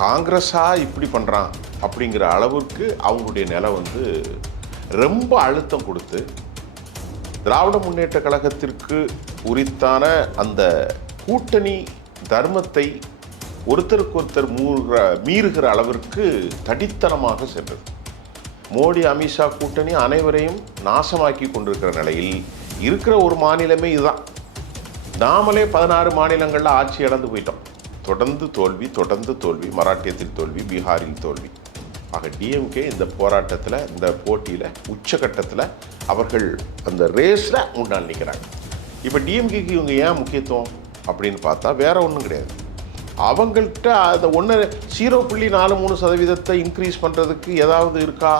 காங்கிரஸா இப்படி பண்ணுறான் அப்படிங்கிற அளவுக்கு அவங்களுடைய நிலை வந்து ரொம்ப அழுத்தம் கொடுத்து திராவிட முன்னேற்ற கழகத்திற்கு உரித்தான அந்த கூட்டணி தர்மத்தை ஒருத்தருக்கு ஒருத்தர் மீறுகிற அளவிற்கு தடித்தனமாக சென்றது. மோடி அமித்ஷா கூட்டணி அனைவரையும் நாசமாக்கி கொண்டிருக்கிற நிலையில் இருக்கிற ஒரு மாநிலமே இதுதான். நாமளே 16 மாநிலங்களில் ஆட்சி இழந்து போயிட்டோம். தொடர்ந்து தோல்வி, மராட்டியத்தில் தோல்வி, பீகாரில் தோல்வி. ஆக டிஎம்கே இந்த போராட்டத்தில், இந்த போட்டியில் உச்சகட்டத்தில் அவர்கள் அந்த ரேஸில் முன்னால் நிற்கிறாங்க. இப்போ டிஎம்கேக்கு இவங்க ஏன் முக்கியத்துவம் அப்படின்னு பார்த்தா வேற ஒன்றும் கிடையாது. அவங்கள்ட்ட அதை 0.43% இன்க்ரீஸ் பண்ணுறதுக்கு ஏதாவது இருக்கா?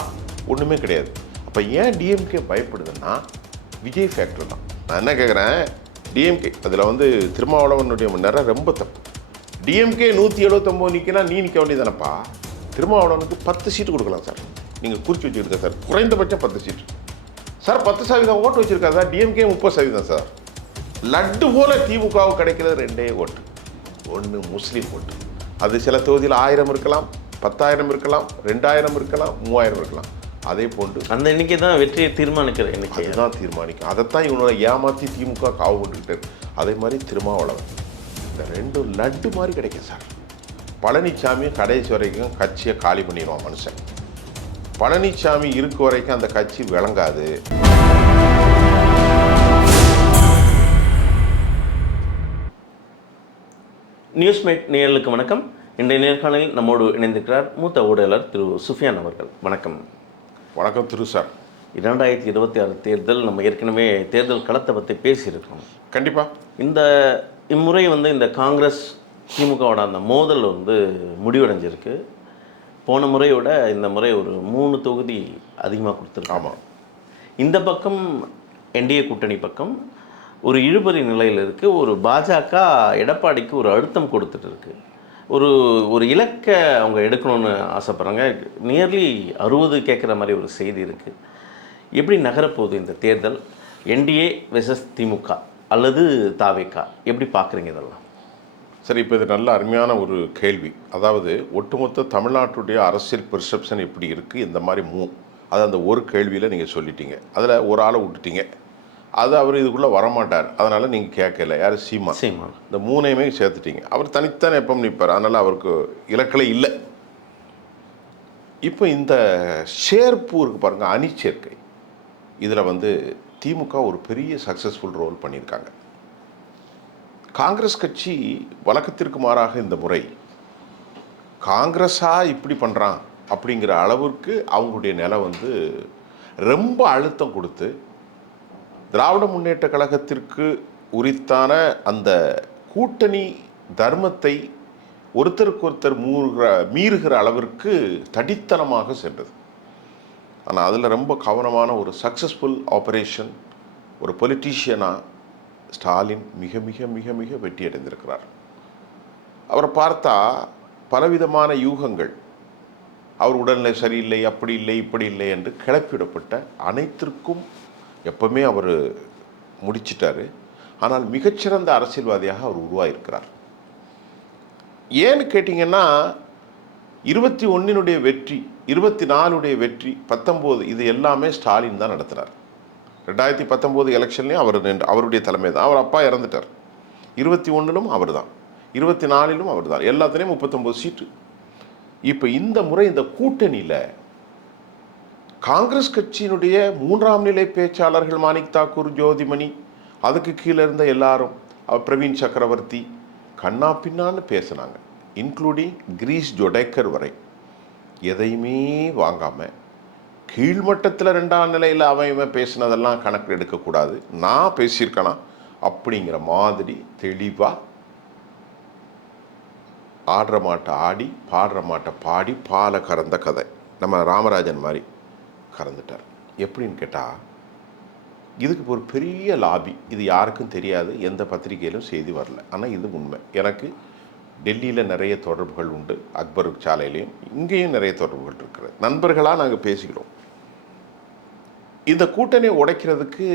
ஒன்றுமே கிடையாது. அப்போ ஏன் டிஎம்கே பயப்படுதுன்னா விஜய் ஃபேக்டர் தான். நான் என்ன கேட்குறேன், டிஎம்கே அதில் வந்து திருமாவளவனுடைய நேரம் ரொம்ப தப்பு. டிஎம்கே 179 நிற்கினா நீ நிற்க வேண்டியதானப்பா. திருமாவளவனுக்கு 10 சீட்டு கொடுக்கலாம் சார். நீங்கள் குறித்து வச்சுருக்க சார், குறைந்தபட்சம் 10 சீட்டு சார். 10% ஓட்டு வச்சுருக்கா சார். டிஎம்கே 30% சார். லட்டு போல திமுகவுக்கு கிடைக்கிறது 2 ஓட்டு. ஒன்று முஸ்லீம் ஓட்டு. அது சில தொகுதியில் 1000 இருக்கலாம், 10,000 இருக்கலாம், 2000 இருக்கலாம், 3000 இருக்கலாம். அதே போன்று அந்த எண்ணிக்கை தான் வெற்றியை தீர்மானிக்கிற எண்ணிக்கை. அதுதான் தீர்மானிக்கும். அதைத்தான் இவனோட ஏமாற்றி திமுக காவு போட்டுக்கிட்டு. அதே மாதிரி திருமாவளவன் இந்த 2 லட்டு மாதிரி கிடைக்கும் சார். பழனிசாமி கடைசி வரைக்கும் கட்சியை காலி பண்ணிடுவான் மனுஷன். பழனிசாமி இருக்க வரைக்கும் அந்த கட்சி விளங்காது. நியூஸ்மேட் நேயர்களுக்கு வணக்கம். இன்றைய நேர்காணலில் நம்மோடு இணைந்திருக்கிறார் மூத்த ஊடகர் திரு சுஃபியான் அவர்கள். வணக்கம். வணக்கம் திரு சார். 2026 தேர்தல், நம்ம ஏற்கனவே தேர்தல் களத்தை பற்றி பேசியிருக்கோம். கண்டிப்பாக இம்முறை வந்து இந்த காங்கிரஸ் திமுகவோட அந்த மோதல் வந்து முடிவடைஞ்சிருக்கு. போன முறையோட இந்த முறை ஒரு 3 தொகுதி அதிகமாக கொடுத்துருக்காங்க. இந்த பக்கம் என்டிஏ கூட்டணி பக்கம் ஒரு இழுபறி நிலையில் இருக்குது. ஒரு பாஜக எடப்பாடிக்கு ஒரு அழுத்தம் கொடுத்துட்டு இருக்கு. ஒரு இலக்கை அவங்க எடுக்கணும்னு ஆசைப்படுறாங்க. நியர்லி 60 கேட்குற மாதிரி ஒரு செய்தி இருக்குது. எப்படி நகரப்போகுது இந்த தேர்தல்? என்டிஏ வெர்சஸ் திமுக அல்லது தாவேகா, எப்படி பார்க்குறீங்க இதெல்லாம்? சரி, இப்போ இது நல்ல அருமையான ஒரு கேள்வி. அதாவது ஒட்டுமொத்த தமிழ்நாட்டுடைய அரசியல் பெர்செப்ஷன் எப்படி இருக்குது, இந்த மாதிரி அது அந்த ஒரு கேள்வியில் நீங்கள் சொல்லிட்டீங்க. அதில் ஒரு ஆளை விட்டுட்டீங்க. அது அவர் இதுக்குள்ளே வரமாட்டார், அதனால் நீங்கள் கேட்கல. யார்? சீமான். இந்த 3ஐயுமே சேர்த்துட்டீங்க. அவர் தனித்தானே எப்போ நிற்பார், அதனால் அவருக்கு இலக்கலை இல்லை. இப்போ இந்த சேர்ப்பு இருக்கு பாருங்கள், அணி சேர்க்கை. இதில் வந்து திமுக ஒரு பெரிய சக்ஸஸ்ஃபுல் ரோல் பண்ணியிருக்காங்க. காங்கிரஸ் கட்சி வழக்கத்திற்கு மாறாக இந்த முறை காங்கிரஸா இப்படி பண்ணுறான் அப்படிங்கிற அளவுக்கு அவங்களுடைய நிலை வந்து ரொம்ப அழுத்தம் கொடுத்து திராவிட முன்னேற்ற கழகத்திற்கு உரித்தான அந்த கூட்டணி தர்மத்தை ஒருத்தருக்கு ஒருத்தர் மீறுகிற அளவிற்கு தடித்தனமாக சென்றது. ஆனால் அதில் ரொம்ப கவனமான ஒரு சக்ஸஸ்ஃபுல் ஆப்ரேஷன். ஒரு பொலிட்டீஷியனாக ஸ்டாலின் மிக மிக மிக மிக வெற்றி அடைந்திருக்கிறார். அவரை பார்த்தா பலவிதமான யூகங்கள், அவர் உடல்நிலை சரியில்லை, அப்படி இல்லை, இப்படி இல்லை என்று கிளப்பிவிடப்பட்ட அனைத்திற்கும் எப்பவுமே அவர் முடிச்சிட்டார். ஆனால் மிகச்சிறந்த அரசியல்வாதியாக அவர் உருவாகியிருக்கிறார். ஏன்னு கேட்டிங்கன்னா 21 வெற்றி, 24 வெற்றி, 19 இது எல்லாமே ஸ்டாலின் தான் நடத்தினார். 2019 எலெக்ஷன்லேயும் அவருடைய தலைமை தான். அவர் அப்பா இறந்துட்டார். 21 அவர் தான், 24 அவர் தான். எல்லாத்துலேயும் 39 சீட்டு. இப்போ இந்த முறை இந்த கூட்டணியில் காங்கிரஸ் கட்சியினுடைய 3ஆம் நிலை பேச்சாளர்கள் மாணிக் தாக்கூர், ஜோதிமணி, அதுக்கு கீழே இருந்த எல்லாரும், பிரவீன் சக்கரவர்த்தி கண்ணா பின்னான்னு பேசினாங்க. இன்க்ளூடிங் கிரீஷ் ஜொடேக்கர் வரை எதையுமே வாங்காமல் கீழ்மட்டத்தில் 2ஆம் நிலையில் அவன் பேசினதெல்லாம் கணக்கு எடுக்கக்கூடாது, நான் பேசியிருக்கேனா அப்படிங்கிற மாதிரி தெளிவாக ஆடுற மாட்டை ஆடி பாடுற மாட்டை பாடி பாலை கறந்த கதை. நம்ம ராமராஜன் மாதிரி கறந்துட்டார். எப்படின்னு கேட்டால் இதுக்கு ஒரு பெரிய லாபி. இது யாருக்கும் தெரியாது, எந்த பத்திரிகையிலும் செய்தி வரல. ஆனால் இது உண்மை. எனக்கு டெல்லியில் நிறைய தொடர்புகள் உண்டு, அக்பர் சாலையிலையும் இங்கேயும் நிறைய தொடர்புகள் இருக்கிறது. நண்பர்களாக நாங்கள் பேசிக்கிறோம். இந்த கூட்டணியை உடைக்கிறதுக்கு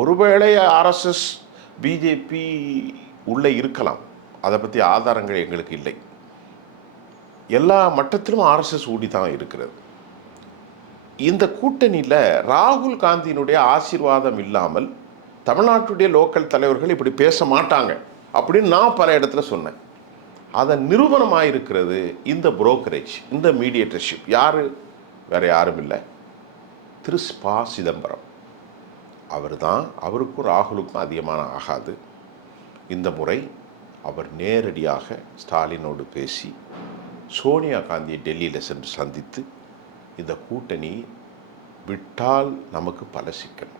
ஒருவேளை ஆர்எஸ்எஸ், பிஜேபி உள்ளே இருக்கலாம். அதை பற்றி ஆதாரங்கள் எங்களுக்கு இல்லை. எல்லா மட்டத்திலும் ஆர்எஸ்எஸ் ஊடி தான் இருக்கிறது. இந்த கூட்டணியில் ராகுல் காந்தியினுடைய ஆசீர்வாதம் இல்லாமல் தமிழ்நாட்டுடைய லோக்கல் தலைவர்கள் இப்படி பேச மாட்டாங்க அப்படின்னு நான் பல இடத்துல சொன்னேன். அதன் நிரூபணமாக இருக்கிறது இந்த புரோக்கரேஜ், இந்த மீடியேட்டர்ஷிப். யார்? வேற யாரும் இல்லை, திரு ப. சிதம்பரம். அவர் தான். அவருக்கும் ராகுலுக்கும் அதிகமான ஆகாது. இந்த முறை அவர் நேரடியாக ஸ்டாலினோடு பேசி சோனியா காந்தியை டெல்லியில் சென்று சந்தித்து இந்த கூட்டணி விட்டால் நமக்கு பல சிக்கல்.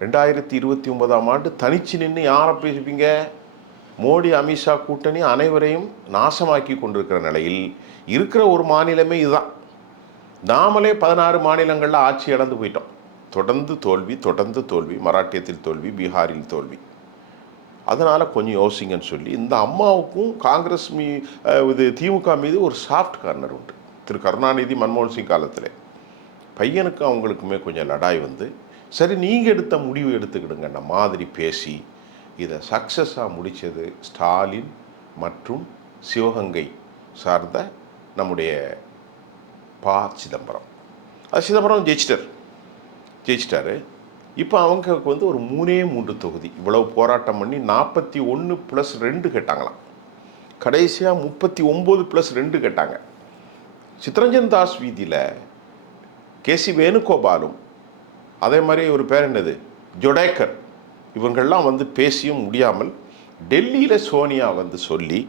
2029ஆம் ஆண்டு தனிச்சு நின்று யாரை பேசுவீங்க? மோடி அமித்ஷா கூட்டணி அனைவரையும் நாசமாக்கி கொண்டிருக்கிற நிலையில் இருக்கிற ஒரு மாநிலமே இதுதான். நாமளே 16 மாநிலங்களில் ஆட்சி இழந்து போயிட்டோம். தொடர்ந்து தோல்வி, மராட்டியத்தில் தோல்வி, பீகாரில் தோல்வி. அதனால் கொஞ்சம் யோசிங்கன்னு சொல்லி இந்த அம்மாவுக்கும் காங்கிரஸ் இது திமுக மீது ஒரு சாஃப்ட் கார்னர் உண்டு. திரு கருணாநிதி மன்மோகன் சிங் காலத்தில் பையனுக்கும் அவங்களுக்குமே கொஞ்சம் லடாய் வந்து, சரி நீங்கள் எடுத்த முடிவு எடுத்துக்கிடுங்கன்ற மாதிரி பேசி இதை சக்ஸஸாக முடித்தது ஸ்டாலின் மற்றும் சிவகங்கை சார்ந்த நம்முடைய ப. சிதம்பரம். அது சிதம்பரம் ஜெயிச்சிட்டாரு. இப்போ அவங்களுக்கு வந்து ஒரு 3 தொகுதி இவ்வளவு போராட்டம் பண்ணி 41+2 கேட்டாங்களாம். கடைசியாக 39+2 கேட்டாங்க. சித்ரஞ்சன் தாஸ் வீதியில் கேசி வேணுகோபாலும் அதே மாதிரி ஒரு பேர் என்னது ஜொடேக்கர் இவங்கள்லாம் வந்து பேசியும் முடியாமல் டெல்லியில் சோனியா வந்து சொல்லி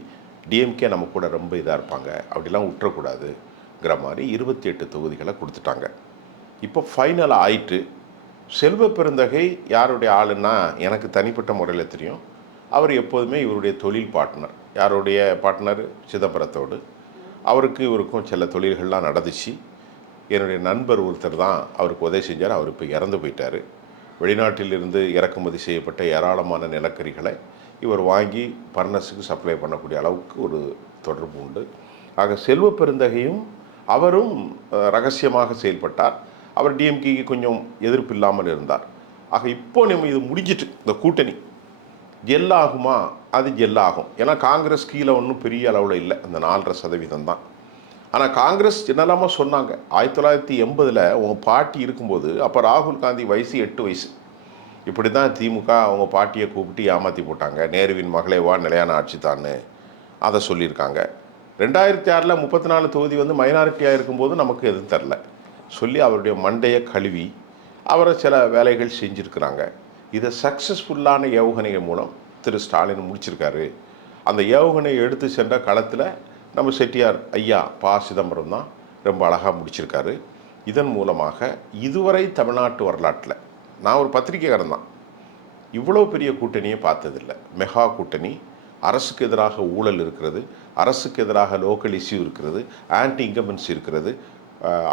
டிஎம்கே நம்ம கூட ரொம்ப இதாக இருப்பாங்க, அப்படிலாம் விட்டுறக்கூடாதுங்கிற மாதிரி 28 தொகுதிகளை கொடுத்துட்டாங்க. இப்போ ஃபைனல் ஆயிட்டு. செல்வ பெருந்தகை யாருடைய ஆளுன்னா எனக்கு தனிப்பட்ட முறையில் தெரியும். அவர் எப்போதுமே இவருடைய தொழில் பார்ட்னர். யாருடைய பார்ட்னர்? சிதம்பரத்தோடு. அவருக்கு இவருக்கும் சில தொழில்கள்லாம் நடந்துச்சு. என்னுடைய நண்பர் ஒருத்தர் தான் அவருக்கு உதவி செஞ்சார். அவர் இப்போ இறந்து போயிட்டார். வெளிநாட்டிலிருந்து இறக்குமதி செய்யப்பட்ட ஏராளமான நிலக்கரிகளை இவர் வாங்கி பர்னஸுக்கு சப்ளை பண்ணக்கூடிய அளவுக்கு ஒரு தொடர்பு உண்டு. ஆக செல்வ பெருந்தகையும் அவரும் ரகசியமாக செயல்பட்டார். அவர் டிஎம்கேக்கு கொஞ்சம் எதிர்ப்பு இல்லாமல் இருந்தார். ஆக இப்போ நம்ம இது முடிஞ்சிட்டு இந்த கூட்டணி ஜெல்லாகுமா? அது ஜெல்லாகும். ஏன்னா காங்கிரஸ் கீழே ஒன்றும் பெரிய அளவில் இல்லை, அந்த 4.5% தான். ஆனால் காங்கிரஸ் என்னெல்லாமோ சொன்னாங்க. 1980 உங்கள் பாட்டி இருக்கும்போது அப்போ ராகுல் காந்தி வயசு 8 வயசு. இப்படி தான் திமுக அவங்க பாட்டியை கூப்பிட்டு ஏமாற்றி போட்டாங்க. நேருவின் மகளே வா, நிலையான ஆட்சி தான்னு அதை சொல்லியிருக்காங்க. 2006 34 தொகுதி வந்து மைனாரிட்டியாக இருக்கும்போது நமக்கு எதுவும் தரல சொல்லி அவருடைய மண்டையை கழுவி அவரை சில வேலைகள் செஞ்சுருக்கிறாங்க. இதை சக்ஸஸ்ஃபுல்லான ஏவுகணைகள் மூலம் திரு ஸ்டாலின் முடிச்சிருக்காரு. அந்த ஏவுகணையை எடுத்து சென்ற களத்தில் நம்ம செட்டியார் ஐயா ப. சிதம்பரம் தான் ரொம்ப அழகாக முடிச்சிருக்காரு. இதன் மூலமாக இதுவரை தமிழ்நாட்டு வரலாற்றில் நான் ஒரு பத்திரிகைக்காரன் தான், இவ்வளோ பெரிய கூட்டணியை பார்த்ததில்லை. மெகா கூட்டணி. அரசுக்கு எதிராக ஊழல் இருக்கிறது, அரசுக்கு எதிராக லோக்கல் இஷ்யூ இருக்கிறது, ஆன்டி இன்கம்பன்சி இருக்கிறது,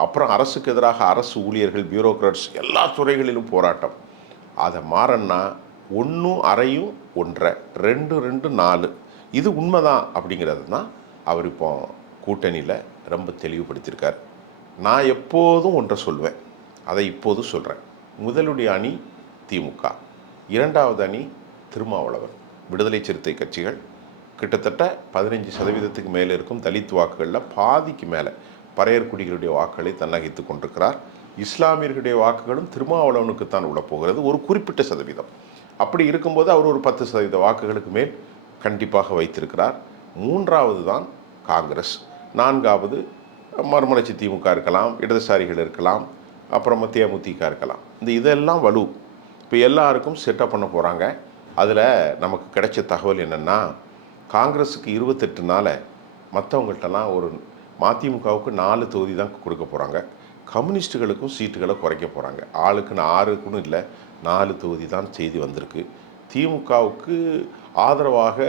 அப்புறம் அரசுக்கு எதிராக அரசு ஊழியர்கள், பியூரோக்ராட்ஸ் எல்லா துறைகளிலும் போராட்டம். அதை மாறன்னா 1 அரையும் 1.5 2 2 4 இது உண்மைதான் அப்படிங்கிறது தான் அவர் இப்போ கூட்டணியில் ரொம்ப தெளிவுபடுத்தியிருக்கார். நான் எப்போதும் ஒன்றை சொல்வேன், அதை இப்போது சொல்கிறேன். முதலுடைய அணி திமுக, 2வது அணி திருமாவளவன். விடுதலை சிறுத்தை கட்சிகள் கிட்டத்தட்ட 15% மேலே இருக்கும். தலித் வாக்குகளில் பாதிக்கு மேலே பறையர்குடிகளுடைய வாக்குகளை தன்னகித்து கொண்டிருக்கிறார். இஸ்லாமியர்களுடைய வாக்குகளும் திருமாவளவனுக்குத்தான் உள்ள போகிறது, ஒரு குறிப்பிட்ட சதவீதம். அப்படி இருக்கும்போது அவர் ஒரு 10% வாக்குகளுக்கு மேல் கண்டிப்பாக வைத்திருக்கிறார். 3வது தான் காங்கிரஸ், 4வது மறுமலர்ச்சி திமுக இருக்கலாம், இடதுசாரிகள் இருக்கலாம், அப்புறம் தேமுதிக இருக்கலாம். இதெல்லாம் வலு இப்போ எல்லாருக்கும் செட்டப் பண்ண போகிறாங்க. அதில் நமக்கு கிடைச்ச தகவல் என்னென்னா, காங்கிரஸுக்கு 28 மற்றவங்கள்ட்டலாம் ஒரு மதிமுகவுக்கு 4 தொகுதி தான் கொடுக்க போகிறாங்க. கம்யூனிஸ்ட்டுகளுக்கும் சீட்டுகளை குறைக்க போகிறாங்க. ஆளுக்கு 6க்குன்னு இல்லை, 4 தொகுதி தான் செய்தி வந்திருக்கு. திமுகவுக்கு ஆதரவாக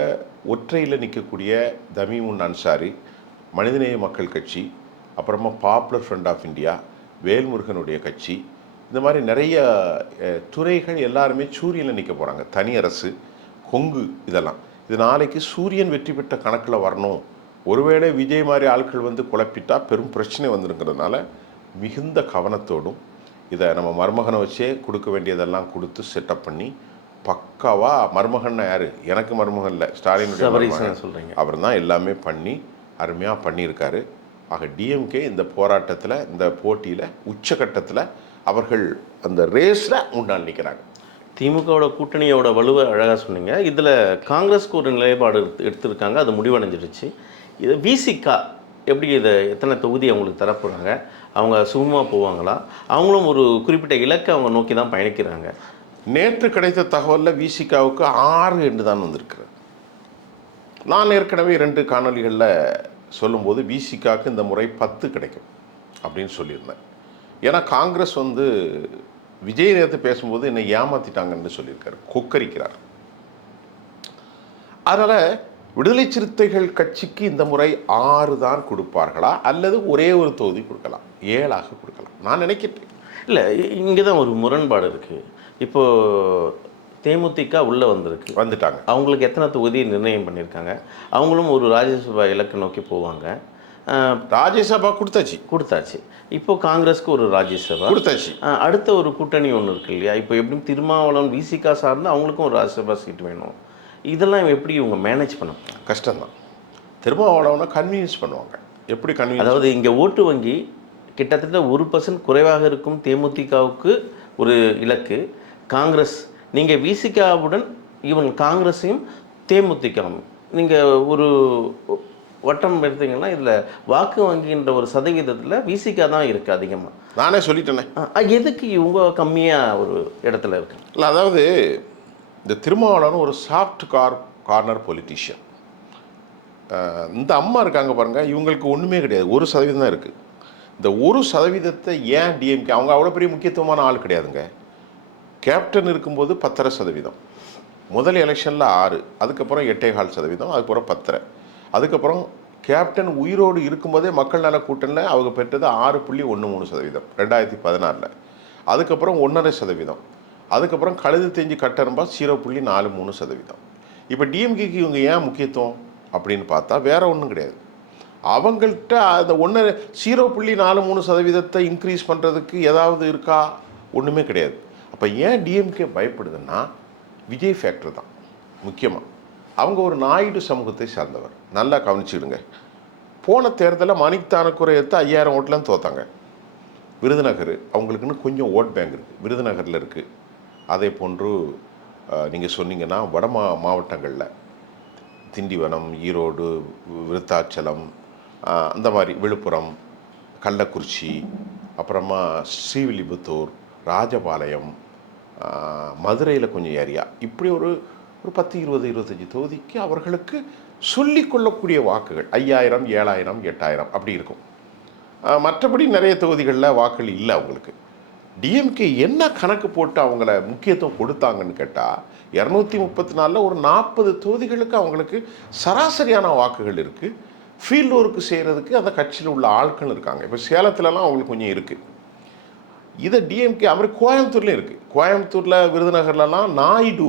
ஒற்றையில் நிற்கக்கூடிய தமீமுன் அன்சாரி, மனிதநேய மக்கள் கட்சி, அப்புறமா பாப்புலர் ஃப்ரண்ட் ஆஃப் இந்தியா, வேல்முருகனுடைய கட்சி, இந்த மாதிரி நிறைய துறைகள் எல்லாருமே சூரியனில் நிற்க போகிறாங்க. தனி அரசு, கொங்கு, இதெல்லாம் இது நாளைக்கு சூரியன் வெற்றி பெற்ற கணக்கில் வரணும். ஒருவேளை விஜய் மாதிரி ஆட்கள் வந்து குழப்பிட்டா பெரும் பிரச்சனை வந்துருங்கிறதுனால மிகுந்த கவனத்தோடும் இதை நம்ம மருமகனை வச்சே கொடுக்க வேண்டியதெல்லாம் கொடுத்து செட்டப் பண்ணி பக்காவாக, மருமகன்னா யார்? எனக்கு மருமகன் இல்லை, ஸ்டாலினுடைய சொல்கிறீங்க, அவர் தான் எல்லாமே பண்ணி அருமையாக பண்ணியிருக்காரு. ஆக டிஎம்கே இந்த போராட்டத்தில், இந்த போட்டியில் உச்சகட்டத்தில் அவர்கள் அந்த ரேஸில் முன்னால் நிற்கிறாங்க. திமுகவோட கூட்டணியோட வலுவை அழகாக சொன்னீங்க. இதில் காங்கிரஸ்க்கு ஒரு நிலைப்பாடு எடுத்திருக்காங்க, அது முடிவடைஞ்சிருச்சு. இது விசிகா எப்படி இதை எத்தனை தொகுதி அவங்களுக்கு தரப்போகிறாங்க, அவங்க சுகமாக போவாங்களா, அவங்களும் ஒரு குறிப்பிட்ட இலக்கை அவங்க நோக்கி தான் பயணிக்கிறாங்க. நேற்று கிடைத்த தகவலில் விசிகாவுக்கு 6 என்று தான் வந்திருக்கிறது. நான் ஏற்கனவே 2 காணொலிகளில் சொல்லும்போது விசிகாவுக்கு இந்த முறை 10 கிடைக்கும் அப்படின்னு சொல்லியிருந்தேன். ஏன்னா காங்கிரஸ் வந்து விஜய் நேற்று பேசும்போது என்னை ஏமாற்றிட்டாங்கன்னு சொல்லியிருக்காரு, கொக்கரிக்கிறார். அதனால் விடுதலை சிறுத்தைகள் கட்சிக்கு இந்த முறை 6 தான் கொடுப்பார்களா அல்லது ஒரே ஒரு தொகுதி கொடுக்கலாம், 7ஆக கொடுக்கலாம் நான் நினைக்கிறேன். இல்லை, இங்கே தான் ஒரு முரண்பாடு இருக்குது. இப்போது தேமுதிக உள்ளே வந்துட்டாங்க. அவங்களுக்கு எத்தனை தொகுதி நிர்ணயம் பண்ணியிருக்காங்க, அவங்களும் ஒரு ராஜ்யசபா இலக்கை நோக்கி போவாங்க. ராஜ்யசபா கொடுத்தாச்சு. இப்போ காங்கிரஸ்க்கு ஒரு ராஜ்யசபா கொடுத்தாச்சு. அடுத்த ஒரு கூட்டணி ஒன்று இருக்கு இல்லையா, இப்போ எப்படியும் திருமாவளவன் விசிகா சார்ந்து அவங்களுக்கும் ஒரு ராஜ்யசபா சீட் வேணும். இதெல்லாம் எப்படி இவங்க மேனேஜ் பண்ண கஷ்டம்தான். திருமாவளவனை கன்வின்ஸ் பண்ணுவாங்க. எப்படி கன்வின்ஸ்? அதாவது இங்கே ஓட்டு வங்கி கிட்டத்தட்ட 1% குறைவாக இருக்கும் தேமுதிகவுக்கு ஒரு இலக்கு. காங்கிரஸ் நீங்கள் விசிகாவுடன் ஈவன் காங்கிரஸையும் தேமுதிகவும் நீங்கள் ஒரு வட்டம் எடுத்தீங்கன்னா இதில் வாக்கு வங்கின்ற ஒரு சதவீதத்தில் விசிகா தான் இருக்குது அதிகமாக. நானே சொல்லிட்டேனே, எதுக்கு இவங்க கம்மியாக ஒரு இடத்துல இருக்கு? இல்லை, அதாவது இந்த திருமாவளவன் ஒரு சாஃப்ட் கார்னர் பொலிட்டீஷியன். இந்த அம்மா இருக்காங்க பாருங்கள், இவங்களுக்கு ஒன்றுமே கிடையாது, 1% தான் இருக்குது. இந்த 1% ஏன் டிஎம்கே, அவங்க அவ்வளோ பெரிய முக்கியத்துவமான ஆள் கிடையாதுங்க. கேப்டன் இருக்கும்போது 10.5%, முதல் எலெக்ஷனில் 6, அதுக்கப்புறம் 8.25%, அதுக்கப்புறம் 10, அதுக்கப்புறம் கேப்டன் உயிரோடு இருக்கும்போதே மக்கள் நல கூட்டணியில் அவங்க பெற்றது 6.13% 2016. அதுக்கப்புறம் 1.5%, அதுக்கப்புறம் கழுது தெஞ்சு கட்டரும்பா 0.43%. இப்போ டிஎம்கேக்கு இவங்க ஏன் முக்கியத்துவம் அப்படின்னு பார்த்தா வேற ஒன்றும் கிடையாது. அவங்கள்ட்ட அந்த 0.43% இன்க்ரீஸ் பண்ணுறதுக்கு ஏதாவது இருக்கா? ஒன்றுமே கிடையாது. அப்போ ஏன் டிஎம்கே பயப்படுதுன்னா விஜய் ஃபேக்டர் தான் முக்கியமாக. அவங்க ஒரு நாயுடு சமூகத்தை சார்ந்தவர், நல்லா கவனிச்சுடுங்க. போன தேர்தலில் மணித்தானக்குறையத்தை 5000 ஓட்டுலாம் தோத்தாங்க. விருதுநகர் அவங்களுக்குன்னு கொஞ்சம் ஓட் பேங்க் இருக்குது, விருதுநகரில் இருக்குது. அதே போன்று நீங்கள் சொன்னீங்கன்னா வட மாவட்டங்களில் திண்டிவனம், ஈரோடு, விருத்தாச்சலம், அந்த மாதிரி விழுப்புரம், கள்ளக்குறிச்சி, அப்புறமா ஸ்ரீவில்லிபுத்தூர், ராஜபாளையம், மதுரையில் கொஞ்சம் ஏரியா, இப்படி ஒரு 10, 20, 25 தொகுதிக்கு அவர்களுக்கு சொல்லிக்கொள்ளக்கூடிய வாக்குகள் 5000, 7000, 8000 அப்படி இருக்கும். மற்றபடி நிறைய தொகுதிகளில் வாக்குகள் இல்லை அவங்களுக்கு. டிஎம்கே என்ன கணக்கு போட்டு அவங்கள முக்கியத்துவம் கொடுத்தாங்கன்னு கேட்டால் 234 ஒரு 40 தொகுதிகளுக்கு அவங்களுக்கு சராசரியான வாக்குகள் இருக்குது. ஃபீல்டு ஒர்க்கு செய்கிறதுக்கு அந்த கட்சியில் உள்ள ஆட்கள் இருக்காங்க. இப்போ சேலத்துலலாம் அவங்களுக்கு கொஞ்சம் இருக்குது. இதை டிஎம்கே அவர் கோயம்புத்தூர்லேயும் இருக்குது. கோயம்புத்தூரில், விருதுநகர்லலாம் நாயுடு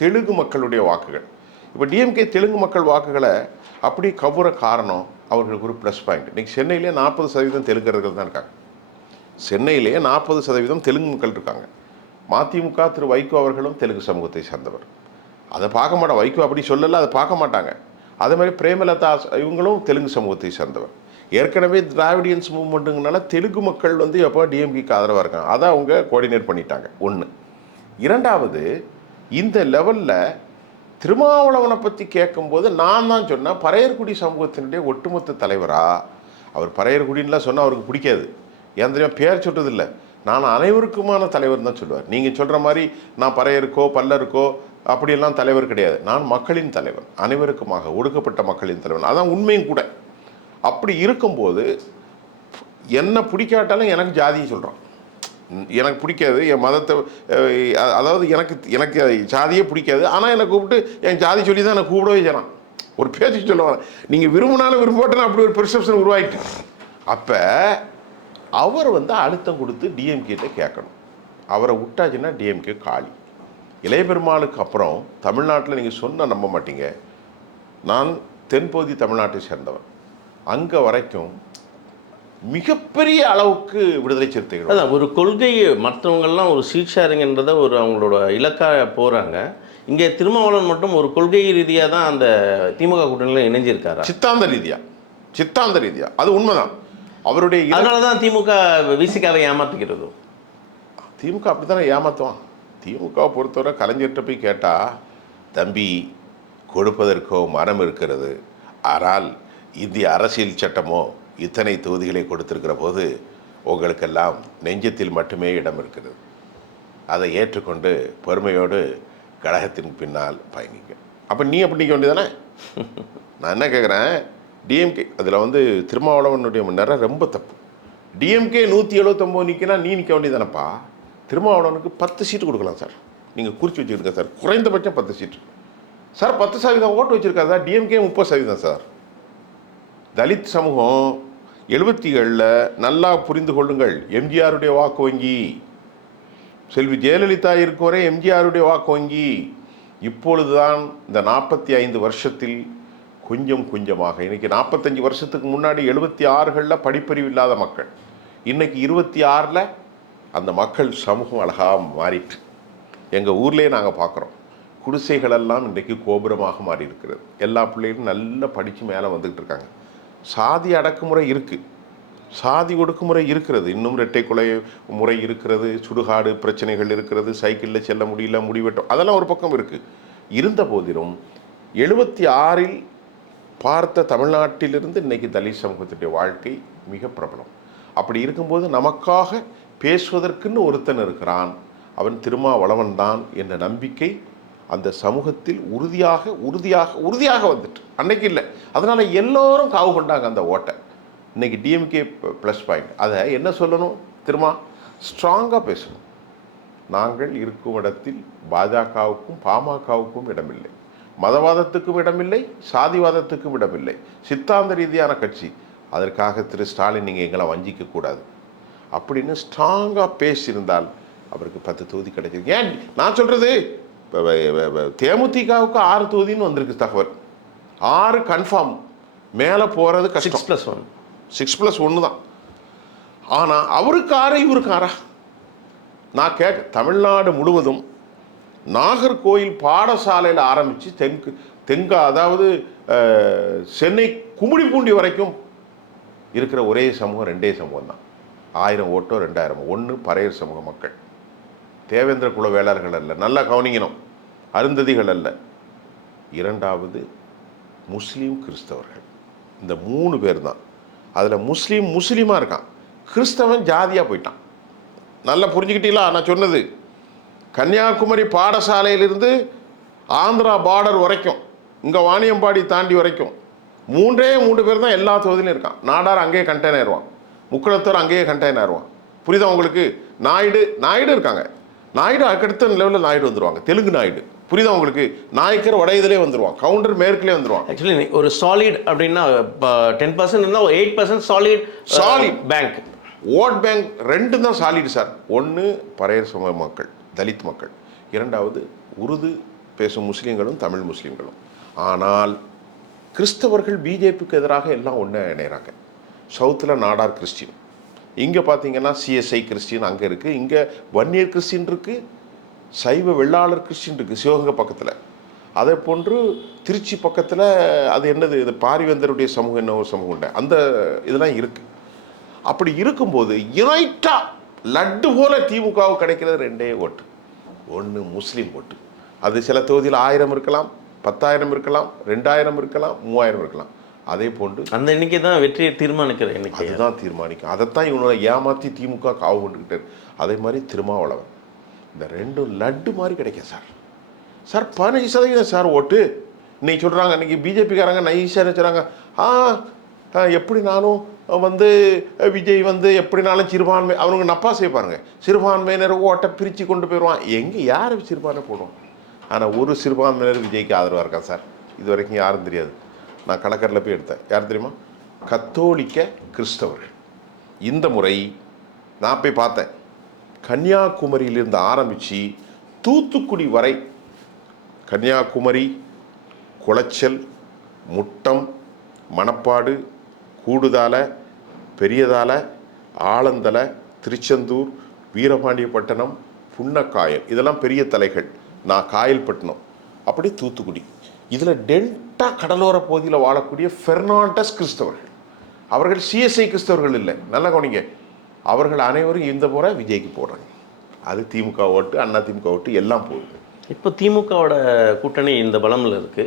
தெலுங்கு மக்களுடைய வாக்குகள். இப்போ டிஎம்கே தெலுங்கு மக்கள் வாக்குகளை அப்படி கவுற காரணம் அவர்களுக்கு ஒரு ப்ளஸ் பாயிண்ட். இன்றைக்கி சென்னையிலே 40% தெலுங்கர்கள் தான் இருக்காங்க. சென்னையிலேயே 40% தெலுங்கு மக்கள் இருக்காங்க. மதிமுக திரு வைகோ அவர்களும் தெலுங்கு சமூகத்தை சேர்ந்தவர். அதை பார்க்க மாட்டாங்க, வைகோ அப்படி சொல்லலை, அதை பார்க்க மாட்டாங்க. அதே மாதிரி பிரேமலதா இவங்களும் தெலுங்கு சமூகத்தை சேர்ந்தவர். ஏற்கனவே திராவிடியன்ஸ் மூவ்மெண்ட்டுங்கனால தெலுங்கு மக்கள் எப்போ டிஎம்கேக்கு ஆதரவாக இருக்காங்க, அதை அவங்க கோஆர்டினேட் பண்ணிட்டாங்க. ஒன்று. இரண்டாவது, இந்த லெவலில் திருமாவளவனை பற்றி கேட்கும்போது நான் தான் சொன்னேன், பறையர்குடி சமூகத்தினுடைய ஒட்டுமொத்த தலைவரா அவர். பறையர்குடின்லாம் சொன்னால் அவருக்கு பிடிக்காது, ஏன் தெரியுமா, பேர் சொல்கிறதில்லை, நான் அனைவருக்குமான தலைவர் தான் சொல்லுவார். நீங்கள் சொல்கிற மாதிரி நான் பறையருக்கோ பல்லருக்கோ அப்படியெல்லாம் தலைவர் கிடையாது. நான் மக்களின் தலைவர், அனைவருக்குமாக ஒடுக்கப்பட்ட மக்களின் தலைவர், அதான் உண்மையும் கூட. அப்படி இருக்கும்போது என்ன பிடிக்காட்டாலும் எனக்கு ஜாதியை சொல்கிறான், எனக்கு பிடிக்காது என் மதத்தை, அதாவது எனக்கு ஜாதியே பிடிக்காது, ஆனால் என்னை கூப்பிட்டு என் ஜாதி சொல்லி தான் என்னை கூப்பிடவே செய்யலாம். ஒரு பேச்சுக்கு சொல்லுவாங்க, நீங்கள் விரும்பினாலும் விரும்பட்டேன்னு அப்படி ஒரு பெர்செப்ஷன் உருவாயிட்டு. அப்போ அவர் அழுத்தம் கொடுத்து டிஎம்கேட்ட கேட்கணும். அவரை விட்டாச்சுன்னா டிஎம்கே காலி. இளைய பெருமாளுக்கு அப்புறம் தமிழ்நாட்டில் நீங்கள் சொன்னால் நம்ப மாட்டீங்க, நான் தென்பகுதி தமிழ்நாட்டை சேர்ந்தவன், அங்கே வரைக்கும் மிகப்பெரிய அளவுக்கு விடுதலை சிறுத்தைகள். அதான் ஒரு கொள்கையை மற்றவங்கள்லாம் ஒரு சீட் ஷேரிங்ன்றதை ஒரு அவங்களோட இலக்காக போகிறாங்க. இங்கே திருமாவளவன் மட்டும் ஒரு கொள்கை ரீதியாக தான் அந்த திமுக கூட்டணியில் இணைஞ்சிருக்காரு, சித்தாந்த ரீதியாக. சித்தாந்த ரீதியா அது உண்மைதான். அவருடைய அதனாலதான் திமுக விசிகாவை ஏமாத்துகிறது. திமுக அப்படித்தானே ஏமாத்துவான். திமுகவை பொறுத்தவரை கலைஞர்கிட்ட போய் கேட்டா, தம்பி கொடுப்பதற்கோ மனம் இருக்கிறது, ஆனால் இந்திய அரசியல் சட்டமோ இத்தனை தொகுதிகளை கொடுத்திருக்கிற போது உங்களுக்கெல்லாம் நெஞ்சத்தில் மட்டுமே இடம் இருக்கிறது, அதை ஏற்றுக்கொண்டு பெருமையோடு கழகத்தின் பின்னால் பயணிங்க. அப்போ நீ அப்படி நிற்க வேண்டியதானே? நான் என்ன கேட்குறேன், டிஎம்கே அதில் வந்து திருமாவளவனுடைய முன்னேற ரொம்ப தப்பு. டிஎம்கே 179 நிற்கினா நீ நிற்க வேண்டியதானப்பா. திருமாவளவனுக்கு 10 சீட்டு கொடுக்கலாம் சார், நீங்கள் குறித்து வச்சுருங்க சார், குறைந்தபட்சம் 10 சீட்டு சார். 10% ஓட்டு வச்சுருக்காது சார். டிஎம்கே 30% சார். தலித் சமூகம் 77 நல்லா புரிந்து கொள்ளுங்கள், எம்ஜிஆருடைய வாக்கு வங்கி. செல்வி ஜெயலலிதா இருக்கும் வரை எம்ஜிஆருடைய வாக்கு வங்கி. இப்பொழுதுதான் இந்த 45 வருஷத்தில் கொஞ்சம் கொஞ்சமாக, இன்னைக்கு 45 வருஷத்துக்கு முன்னாடி 76களில் படிப்பறிவு இல்லாத மக்கள், இன்னைக்கு 26ல் அந்த மக்கள் சமூகம் அழகாக மாறிட்டு. எங்கள் ஊர்லேயே நாங்கள் பார்க்குறோம், குடிசைகளெல்லாம் இன்றைக்கு கோபுரமாக மாறி இருக்கிறது. எல்லா பிள்ளைகளும் நல்லா படித்து மேலே வந்துக்கிட்டு இருக்காங்க. சாதி அடக்குமுறை இருக்குது, சாதி ஒடுக்குமுறை இருக்கிறது, இன்னும் இரட்டை கொலை முறை இருக்கிறது, சுடுகாடு பிரச்சனைகள் இருக்கிறது, சைக்கிளில் செல்ல முடியல, முடிவெட்டும், அதெல்லாம் ஒரு பக்கம் இருக்குது. இருந்த போதிலும் 76ல் பார்த்த தமிழ்நாட்டிலிருந்து இன்றைக்கி தலித் சமூகத்துடைய வாழ்க்கை மிக பிரபலம். அப்படி இருக்கும்போது நமக்காக பேசுவதற்குன்னு ஒருத்தன் இருக்கிறான், அவன் திருமாவளவன் தான் என்ற நம்பிக்கை அந்த சமூகத்தில் உறுதியாக உறுதியாக உறுதியாக வந்துட்டு அன்னைக்கு இல்லை. அதனால் எல்லோரும் காவு கொண்டாங்க அந்த ஓட்டை. இன்றைக்கி டிஎம்கே ப்ளஸ் பாயிண்ட். அதை என்ன சொல்லணும், திரும்ப ஸ்ட்ராங்காக பேசணும். நாங்கள் இருக்கும் இடத்தில் பாஜகவுக்கும் பாமகவுக்கும் இடமில்லை, மதவாதத்துக்கும் இடமில்லை, சாதிவாதத்துக்கும் இடமில்லை, சித்தாந்த ரீதியான கட்சி. அதற்காக திரு ஸ்டாலின் நீங்கள் எங்களை வஞ்சிக்கக்கூடாது அப்படின்னு ஸ்ட்ராங்காக பேசியிருந்தால் அவருக்கு 10 தொகுதி கிடைச்சிருக்கு. ஏன் நான் சொல்கிறது, தேமுதிகவுக்கு 6 தொகுதின்னு வந்திருக்கு தகவல். 6 கன்ஃபார்ம், மேலே போகிறது கஷ்டம். 6+1 தான். ஆனால் அவருக்கு 6 இவருக்கு 6. நான் தமிழ்நாடு முழுவதும் நாகர்கோயில் பாடசாலையில் ஆரம்பித்து தெங்கா அதாவது சென்னை கும்மிடிப்பூண்டி வரைக்கும் இருக்கிற ஒரே சமூகம் 2 சமூகம் தான். 1000 ஓட்டோ 2000. ஒன்று பறையர் சமூக மக்கள், தேவேந்திர குல வேளாளர்கள் அல்ல, நல்லா கவனிக்கணும், அருந்ததிகள் அல்ல. 2வது முஸ்லீம் கிறிஸ்தவர்கள். இந்த 3 பேர் தான். அதில் முஸ்லீமாக இருக்கான், கிறிஸ்தவன் ஜாதியாக போயிட்டான். நல்லா புரிஞ்சுக்கிட்டீங்களா நான் சொன்னது? கன்னியாகுமரி பாடசாலையிலிருந்து ஆந்திரா பார்டர் வரைக்கும், இங்கே வாணியம்பாடி தாண்டி வரைக்கும் 3 பேர் தான் எல்லா தொகுதியிலும் இருக்கான். நாடார் அங்கேயே கண்டெயின் ஆயிடுவான், முக்குளத்தோர் அங்கேயே கண்டெயின் ஆயிடுவான். புரியுதா உங்களுக்கு? நாயுடு இருக்காங்க, நாயுடு அடுத்த லெவலில் நாயுடு வந்துடுவாங்க, தெலுங்கு நாயுடு. புரியுதா உங்களுக்கு? நாயக்கர் வட இதிலே வந்துடுவான், கவுண்டர் மேற்கிலே வந்துடுவான். ஆக்சுவலி ஒரு சாலிட் அப்படின்னா 10% இருந்தால் 8% சாலிட் பேங்க், ஓட் பேங்க் 2 தான் சாலிட் சார். ஒன்று பறையர் சமூக மக்கள், தலித் மக்கள். 2வது உருது பேசும் முஸ்லீம்களும் தமிழ் முஸ்லீம்களும். ஆனால் கிறிஸ்தவர்கள் பிஜேபிக்கு எதிராக எல்லாம் ஒன்று இணைகிறாங்க. சவுத்தில் நாடார் கிறிஸ்டின், இங்கே பார்த்தீங்கன்னா சிஎஸ்ஐ கிறிஸ்டின் அங்கே இருக்குது, இங்கே வன்னியர் கிறிஸ்டின் இருக்குது, சைவ வெள்ளாளர் கிறிஸ்டின் இருக்குது சிவகங்கை பக்கத்தில். அதே போன்று திருச்சி பக்கத்தில் அது என்னது, இது பாரிவேந்தருடைய சமூகம், என்ன ஒரு சமூகம் உண்டு, அந்த இதெல்லாம் இருக்குது. அப்படி இருக்கும்போது யுனைட்டாக லட்டு போல திமுகவு கிடைக்கிறது 2 ஓட்டு. ஒன்று முஸ்லீம் ஓட்டு, அது சில தொகுதியில் 1000 இருக்கலாம், 10,000 இருக்கலாம், 2000 இருக்கலாம், 3000 இருக்கலாம். அதே போன்று அந்த எண்ணிக்கை தான் வெற்றியை தீர்மானிக்கிற எண்ணிக்கை, அதுதான் தீர்மானிக்கும். அதைத்தான் இவனோட ஏமாற்றி திமுக காவு கொண்டுக்கிட்டார். அதே மாதிரி திருமாவளவன், இந்த 2 லட்டு மாதிரி கிடைக்கும் சார். 15% சார் ஓட்டு. இன்னைக்கு சொல்கிறாங்க, இன்னைக்கு பிஜேபிக்காரங்க நைஸாக நினைச்சுறாங்க, எப்படி நானும் விஜய் எப்படினாலும் சிறுபான்மை, அவனுங்க நப்பா செய்வாருங்க, சிறுபான்மையினர் ஓட்டை பிரித்து கொண்டு போயிடுவான். எங்கே யார் சிறுபான்மை போடுவோம்? ஆனால் ஒரு சிறுபான்மையினர் விஜய்க்கு ஆதரவாக இருக்கா சார், இது வரைக்கும் யாரும் தெரியாது. நான் கலக்கரில் போய் எடுத்தேன், யார் தெரியுமா? கத்தோலிக்க கிறிஸ்தவர்கள். இந்த முறை நான் போய் பார்த்தேன், கன்னியாகுமரியிலிருந்து ஆரம்பித்து தூத்துக்குடி வரை, கன்னியாகுமரி, குளச்சல், முட்டம், மணப்பாடு, கூடுதாலை, பெரியதாலை, ஆலந்தலை, திருச்செந்தூர், வீரபாண்டியப்பட்டினம், புன்னக்காயல், இதெல்லாம் பெரிய தலைகள். நான் காயல்பட்டினம், அப்படி தூத்துக்குடி. இதில் டெல்டா கடலோர பகுதியில் வாழக்கூடிய ஃபெர்னாண்டஸ் கிறிஸ்தவர்கள், அவர்கள் சிஎஸ்ஐ கிறிஸ்தவர்கள் இல்லை, நல்லா கவனிங்க. அவர்கள் அனைவரும் இந்த முறை விஜய்க்கு போடுறாங்க. அது திமுக ஓட்டு, அண்ணா திமுக ஓட்டு எல்லாம் போகுது. இப்போ திமுகவோட கூட்டணி இந்த பலமில் இருக்குது.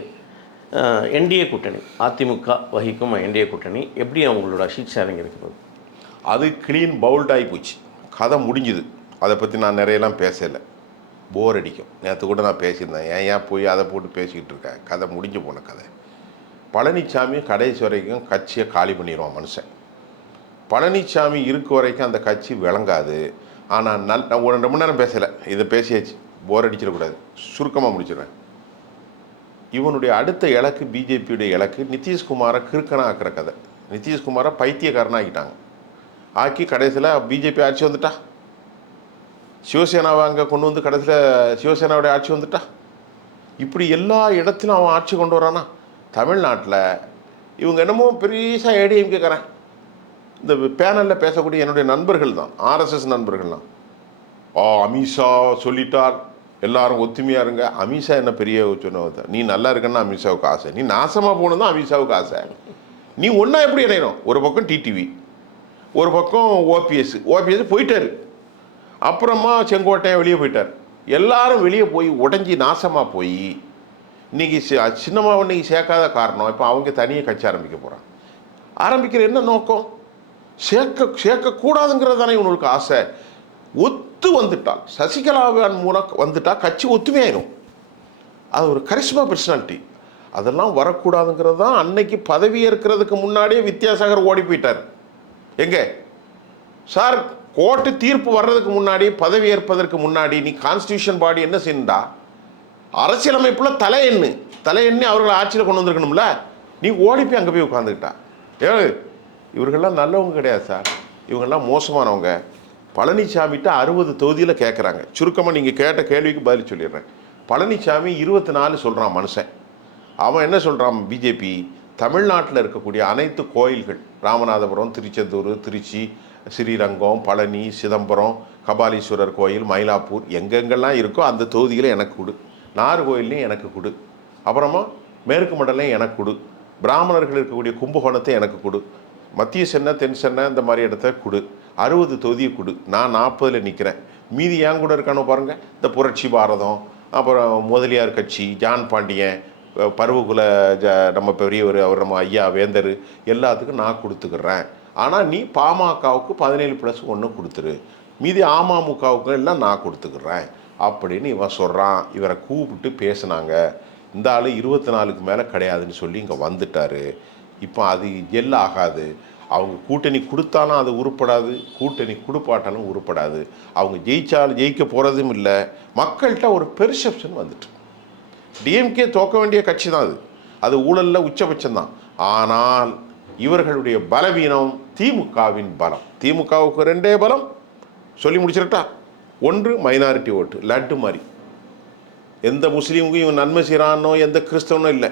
என்டிஏ கூட்டணி, அதிமுக வகிக்கும் என்டிஏ கூட்டணி எப்படி அவங்களோட சீட் ஷேரிங் இருக்குது? அது க்ளீன் பவுல்ட் ஆகி போச்சு, கதை முடிஞ்சுது. அதை பற்றி நான் நிறையெல்லாம் பேசலை, போர் அடிக்கும். நேற்று கூட நான் பேசியிருந்தேன், ஏன் போய் அதை போட்டு பேசிக்கிட்டு இருக்கேன், கதை முடிஞ்சு போன கதை. பழனிசாமி கடைசி வரைக்கும் கட்சியை காலி பண்ணிடுவான் மனுஷன். பழனிசாமி இருக்க வரைக்கும் அந்த கட்சி விளங்காது. ஆனால் நான் ஒரு 2 மணி நேரம் பேசலை, இதை பேசியாச்சு, போர் அடிச்சிடக்கூடாது, சுருக்கமாக முடிச்சிடுறேன். இவனுடைய அடுத்த இலக்கு, பிஜேபியுடைய இலக்கு நிதிஷ்குமாரை கிறுக்கனா ஆக்கிற கதை. நிதிஷ்குமாரை பைத்தியக்காரனாக ஆக்கிட்டாங்க. ஆக்கி கடைசியில் பிஜேபி ஆட்சி வந்துட்டா, சிவசேனாவை அங்கே கொண்டு வந்து கடைசியில் சிவசேனாவுடைய ஆட்சி வந்துட்டா. இப்படி எல்லா இடத்திலும் அவன் ஆட்சி கொண்டு வரானா. தமிழ்நாட்டில் இவங்க என்னமோ பெருசாக ஏடிஎம் கேட்குறேன். இந்த பேனலில் பேசக்கூடிய என்னுடைய நண்பர்கள் தான், ஆர்எஸ்எஸ் நண்பர்கள் தான். அமித்ஷா சொல்லிட்டார், எல்லாரும் ஒத்துமையாக இருங்க. அமித்ஷா என்ன பெரிய சொன்ன, நீ நல்லா இருக்கன்னா அமித்ஷாவுக்கு ஆசை, நீ நாசமாக போகணும் தான் அமித்ஷாவுக்கு ஆசை. நீ ஒன்றா எப்படி இணையணும்? ஒரு பக்கம் டிடிவி, ஒரு பக்கம் ஓபிஎஸ் போயிட்டார், அப்புறமா செங்கோட்டையன் வெளியே போயிட்டார். எல்லாரும் வெளியே போய் உடஞ்சி நாசமாக போய் இன்றைக்கி சின்னம்மாவை இன்றைக்கி சேர்க்காத காரணம் இப்போ அவங்க தனியாக கட்சி ஆரம்பிக்க போகிறான். ஆரம்பிக்கிற என்ன நோக்கம்? சேர்க்கக்கூடாதுங்கிறது தானே இவனுக்கு ஆசை. ஒத்து வந்துட்டால், சசிகலாவின் மூலம் வந்துட்டால் கட்சி ஒத்துமையாயிரும். அது ஒரு கரிஸ்மா பர்சனாலிட்டி. அதெல்லாம் வரக்கூடாதுங்கிறது தான். அன்னைக்கு பதவி ஏற்கிறதுக்கு முன்னாடியே வித்யாசாகர் ஓடி போயிட்டார். எங்கே சார்? கோர்ட்டு தீர்ப்பு வர்றதுக்கு முன்னாடி, பதவி ஏற்பதற்கு முன்னாடி நீ கான்ஸ்டியூஷன் பாடி என்ன செய்யண்டா, அரசியலமைப்பில் தலையெண்ணி அவர்களை ஆட்சியில் கொண்டு வந்திருக்கணும்ல. நீ ஓடி போய் அங்கே போய் உட்காந்துக்கிட்டா. இவர்கள்லாம் நல்லவங்க கிடையாது சார், இவங்கெல்லாம் மோசமானவங்க. பழனிசாமிகிட்ட 60 தொகுதியில் கேட்குறாங்க. சுருக்கமாக நீங்கள் கேட்ட கேள்விக்கு பதில் சொல்லிடுறேன். பழனிசாமி 24 சொல்கிறான் மனுஷன். அவன் என்ன சொல்கிறான்? பிஜேபி தமிழ்நாட்டில் இருக்கக்கூடிய அனைத்து கோயில்கள், ராமநாதபுரம், திருச்செந்தூர், திருச்சி, ஸ்ரீரங்கம், பழனி, சிதம்பரம், கபாலீஸ்வரர் கோயில், மயிலாப்பூர், எங்கெங்கெல்லாம் இருக்கோ அந்த தொகுதிகளை எனக்கு கொடு. நாகர்கோயிலையும் எனக்கு கொடு. அப்புறமா மேற்கு மண்டலம் எனக்கு கொடு. பிராமணர்கள் இருக்கக்கூடிய கும்பகோணத்தை எனக்கு கொடு. மத்திய சென்னை, தென் சென்னை, இந்த மாதிரி இடத்த கொடு. 60 தொகுதியை கொடு. நான் 40ல் நிற்கிறேன். மீதி ஏன் கூட இருக்கானோ பாருங்கள். இந்த புரட்சி பாரதம், அப்புறம் முதலியார் கட்சி, ஜான் பாண்டியன், பருவகுல நம்ம பெரியவர், அவர் நம்ம ஐயா வேந்தர், எல்லாத்துக்கும் நான் கொடுத்துக்கிறேன். ஆனால் நீ பாமகவுக்கு 17+1 கொடுத்துரு, மீதி அமமுகவுக்கு எல்லாம் நான் கொடுத்துக்கிறேன் அப்படின்னு இவன் சொல்கிறான். இவரை கூப்பிட்டு பேசுனாங்க. இந்த ஆள் 24க்கு மேலே கிடையாதுன்னு சொல்லி இங்கே வந்துட்டார். இப்போ அது எல்லாம் ஆகாது. அவங்க கூட்டணி கொடுத்தாலும் அது உருப்படாது, கூட்டணி கொடுப்பாட்டாலும் உருப்படாது. அவங்க ஜெயிச்சாலும் ஜெயிக்க போகிறதும் இல்லை. மக்கள்கிட்ட ஒரு பெர்செப்ஷன் வந்துட்டு, டிஎம்கே தோக்க வேண்டிய கட்சி தான் அது, அது ஊழலில் உச்சபட்சம்தான். ஆனால் இவர்களுடைய பலவீனம் திமுகவின் பலம். திமுகவுக்கு 2 பலம் சொல்லி முடிச்சிருட்டா. ஒன்று மைனாரிட்டி ஓட்டு, லட்டு மாதிரி. எந்த முஸ்லீமுக்கும் இவன் நன்மை செய்கிறானோ, எந்த கிறிஸ்தவனும் இல்லை,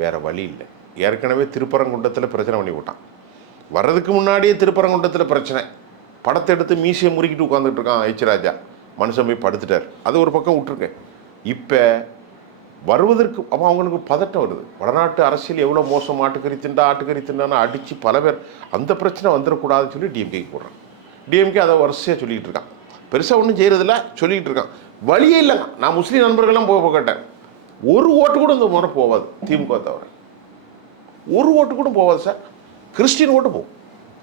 வேறு வழி இல்லை. ஏற்கனவே திருப்பரங்குன்றத்தில் பிரச்சனை பண்ணி விட்டான். வர்றதுக்கு முன்னாடியே திருப்பரங்குன்றத்தில் பிரச்சனை. படத்தை எடுத்து மீசியை முறுக்கிட்டு உட்காந்துட்டு இருக்கான் ஐச்சராஜா. மனுஷன் போய் படுத்துட்டார். அது ஒரு பக்கம் விட்டுருங்க. இப்போ வருவதற்கு அவங்களுக்கு பதட்டம் வருது. வடநாட்டு அரசியல் எவ்வளோ மோசம், ஆட்டுக்கறி திண்டான்னு அடித்து பல பேர், அந்த பிரச்சனை வந்துடக்கூடாதுன்னு சொல்லி டிஎம்கேக்கு போடுறான். டிஎம்கே அதை வரிசையாக சொல்லிகிட்டு இருக்கான். பெருசாக ஒன்றும் செய்கிறதில்ல, சொல்லிகிட்டு இருக்கான். வழியே இல்லைங்க. நான் முஸ்லீம் நண்பர்கள்லாம் போக கேட்டேன், ஒரு ஓட்டு கூட இந்த முறை போகாது திமுக தவிர. ஒரு ஓட்டு கூட போகாது சார். கிறிஸ்டின் ஓட்டு போகும்.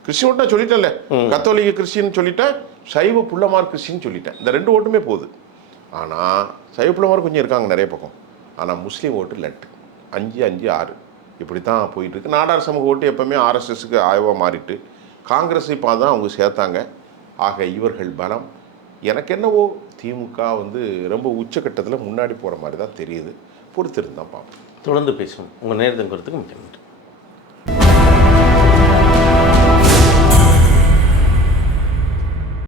கிறிஸ்டின் ஓட்டு நான் சொல்லிட்டேன்ல, கத்தோலிக்க கிறிஸ்டின் சொல்லிட்டேன், சைவ புள்ளமார் கிறிஸ்டின் சொல்லிட்டேன். இந்த 2 ஓட்டுமே போகுது. ஆனால் சைவ புள்ளமார் கொஞ்சம் இருக்காங்க நிறைய பக்கம். ஆனால் முஸ்லீம் ஓட்டு லட்டு 5-5-6 இப்படி தான் போயிட்டுருக்கு. நாடார் சமூக ஓட்டு எப்போவுமே ஆர்எஸ்எஸ்க்கு ஆய்வாக மாறிட்டு, காங்கிரஸ் இப்போ தான் அவங்க சேர்த்தாங்க. ஆக இவர்கள் பலம் எனக்கு என்னவோ திமுக ரொம்ப உச்சக்கட்டத்தில் முன்னாடி போகிற மாதிரி தான் தெரியுது. பொறுத்திருந்தான் பார்ப்போம். தொடர்ந்து பேசுவோம். உங்கள் நேரத்தின் கருத்துக்கு மிக்க நன்றி.